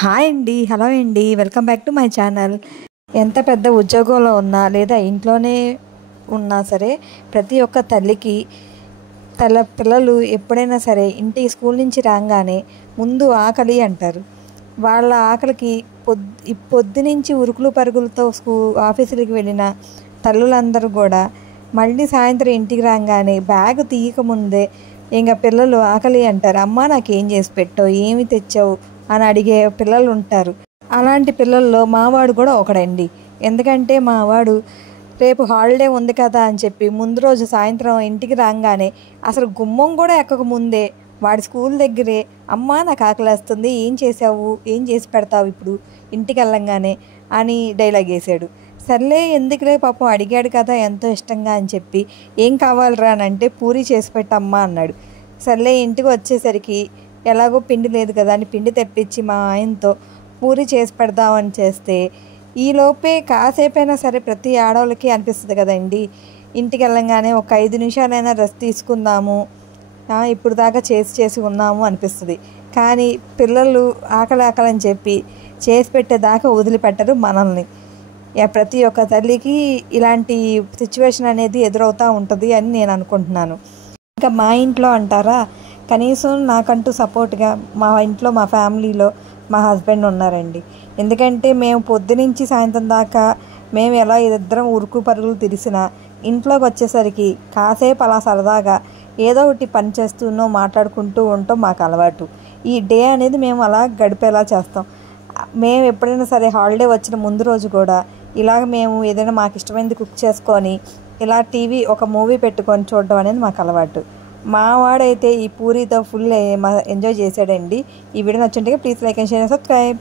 Hi అండి. Hello అండి. Welcome back to my channel. ఎంత పెద్ద ఉద్యోగంలో ఉన్నా లేదా ఇంట్లోనే ఉన్నా సరే ప్రతి ఒక్క తల్లికి పిల్లలు ఎప్పుడైనా సరే ఇంటికి స్కూల్ నుంచి రాగానే ముందు ఆకలి అంటారు. వాళ్ళ ఆకలికి పొద్దునుంచి ఉరుకులు పరుగులతో ఆఫీసులకి వెళ్ళిన తల్లులందరూ కూడా మళ్ళీ సాయంత్రం ఇంటికి రాగానే బ్యాగ్ తీయకముందే ఇంకా పిల్లలు ఆకలి అంటారు. అమ్మ నాకేం చేసి పెట్టావు, ఏమి తెచ్చావు అని అడిగే పిల్లలు ఉంటారు. అలాంటి పిల్లల్లో మావాడు కూడా ఒకడండి. ఎందుకంటే మావాడు రేపు హాలిడే ఉంది కదా అని చెప్పి ముందు రోజు సాయంత్రం ఇంటికి రాగానే అసలు గుమ్మం కూడా ఎక్కకముందే వాడి స్కూల్ దగ్గరే అమ్మ నాకు ఆకలేస్తుంది, ఏం చేసావు, ఏం చేసి పెడతావు ఇప్పుడు ఇంటికి వెళ్ళంగానే అని డైలాగ్ వేసాడు. సర్లే ఎందుకులే పాపం అడిగాడు కదా ఎంతో ఇష్టంగా అని చెప్పి ఏం కావాలరా అని అంటే పూరి చేసి పెట్టమ్మా అన్నాడు. సర్లే ఇంటికి వచ్చేసరికి ఎలాగో పిండి లేదు కదా అని పిండి తెప్పించి మా ఆయనతో పూరి చేసి పెడదామని చేస్తే ఈలోపే కాసేపైనా సరే ప్రతి ఆడవాళ్ళకి అనిపిస్తుంది కదండి, ఇంటికి వెళ్ళంగానే ఒక 5 నిమిషాలైనా రెస్ట్ తీసుకుందాము, ఇప్పుడు దాకా చేసి ఉన్నాము అనిపిస్తుంది. కానీ పిల్లలు ఆకలి అని చెప్పి చేసి పెట్టేదాకా వదిలిపెట్టరు మనల్ని. ప్రతి ఒక్క తల్లికి ఇలాంటి సిచ్యువేషన్ అనేది ఎదురవుతూ ఉంటుంది అని నేను అనుకుంటున్నాను. ఇంకా మా ఇంట్లో అంటారా, కనీసం నాకంటూ సపోర్ట్గా మా ఇంట్లో మా ఫ్యామిలీలో మా హస్బెండ్ ఉన్నారండి. ఎందుకంటే మేము పొద్దునుంచి సాయంత్రం దాకా మేము ఎలా ఇద్దరం ఉరుకు పరుగులు తిరిసినా ఇంట్లోకి వచ్చేసరికి కాసేపు అలా సరదాగా ఏదో ఒకటి పని చేస్తూనో మాట్లాడుకుంటూ ఉంటాం మాకు అలవాటు. ఈ డే అనేది మేము అలా గడిపేలా చేస్తాం. మేము ఎప్పుడైనా సరే హాలిడే వచ్చిన ముందు రోజు కూడా ఇలాగ మేము ఏదైనా మాకు ఇష్టమైనది కుక్ చేసుకొని ఇలా ఒక మూవీ పెట్టుకొని చూడడం అనేది మాకు అలవాటు. మా వాడైతే ఈ పూరితో ఫుల్ ఎంజాయ్ చేశాడండి. ఈ వీడియో నచ్చుంటే please like and share and subscribe.